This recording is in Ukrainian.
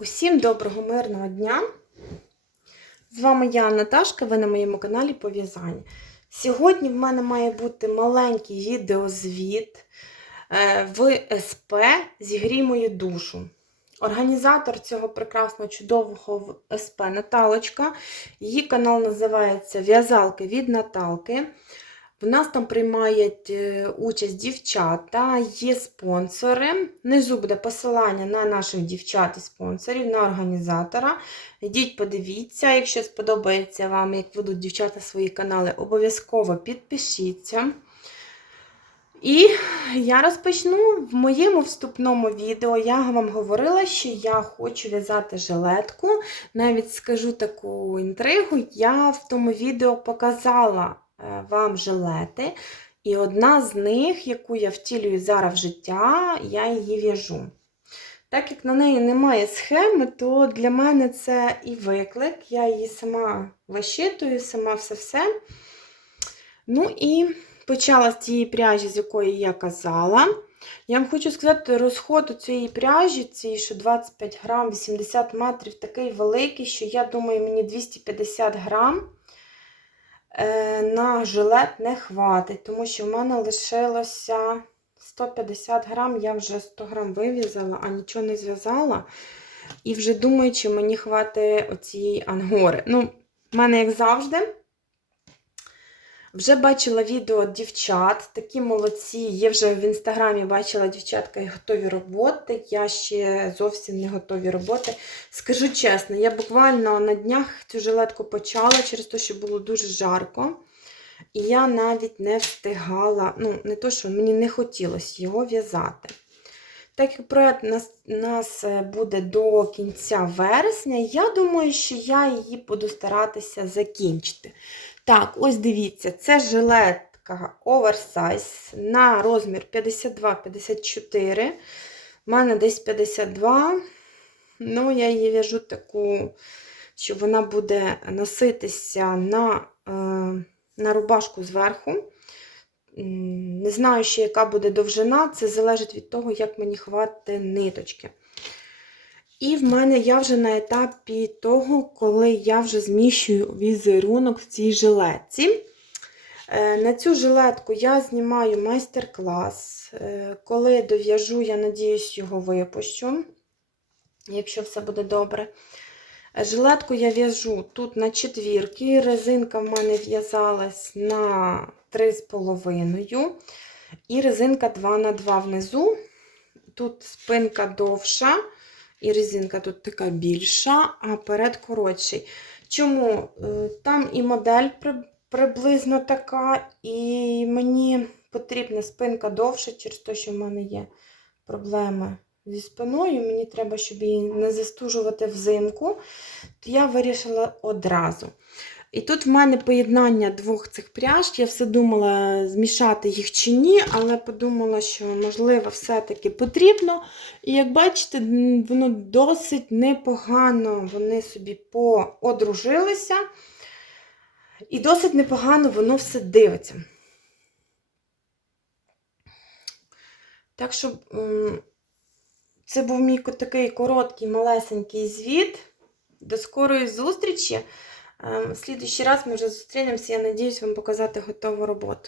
Усім доброго мирного дня! З вами я, Наташка, ви на моєму каналі по в'язанню. Сьогодні в мене має бути маленький відеозвіт е, в СП Зігрій мою душу. Організатор цього прекрасного чудового СП Наталочка. Її канал називається В'язалки від Наталки. В нас там приймають е, участь дівчата, є спонсори. Внизу буде посилання на наших дівчат і спонсорів, на організатора. Йдіть, подивіться, якщо сподобається вам, як ведуть дівчата свої канали, обов'язково підпишіться. І я розпочну в моєму вступному відео. Я вам говорила, що я хочу в'язати жилетку. Навіть скажу таку інтригу, я в тому відео показала вам жилети. І одна з них, яку я втілюю зараз в життя, я її в'яжу. Так як на неї немає схеми, то для мене це і виклик. Я її сама вишитую, сама все-все. Ну і почала з цієї пряжі, з якої я казала. Я вам хочу сказати, розход у цієї пряжі, цієї, що 25 грам, 80 метрів, такий великий, що я думаю, мені 250 грам е, на жилет не хватить, тому що в мене лишилося 150 грам, я вже 100 грам вив'язала, а нічого не зв'язала. І вже думаю, чи мені хватить оцієї ангори. Ну, в мене, як завжди, вже бачила відео дівчат, такі молодці. Є вже в інстаграмі бачила дівчатка і готові роботи. Я ще зовсім не готові роботи. Скажу чесно, я буквально на днях цю жилетку почала через те, що було дуже жарко. І я навіть не встигала, ну, не то, що мені не хотілося його в'язати. Так як проєкт нас, нас буде до кінця вересня, я думаю, що я її буду старатися закінчити. Так, ось дивіться, це жилетка оверсайз на розмір 52-54. У мене десь 52. Ну, я її в'яжу таку, що вона буде носитися на, е, на рубашку зверху. Не знаю ще, яка буде довжина, це залежить від того, як мені хватить ниточки. І в мене я вже на етапі того, коли я вже зміщую візерунок в цій жилетці. Е, На цю жилетку я знімаю майстер-клас. Е, Коли дов'яжу, я надіюсь, його випущу, якщо все буде добре. Жилетку я в'яжу тут на четвірки. Резинка в мене в'язалась на 3,5. І резинка 2х2 внизу. Тут спинка довша. І резинка тут така більша, а перед коротший. Чому? Там і модель приблизно така, і мені потрібна спинка довша, через те, що в мене є проблеми зі спиною. Мені треба, щоб її не застужувати взимку, то я вирішила одразу. І тут в мене поєднання двох цих пряж. Я все думала, змішати їх чи ні, але подумала, що, можливо, все-таки потрібно. І як бачите, воно досить непогано вони собі поодружилися. І досить непогано воно все дивиться. Так що це був мій такий короткий, малесенький звіт. До скорої зустрічі! В слідуючий раз ми вже зустрінемося. Я надіюсь вам показати готову роботу.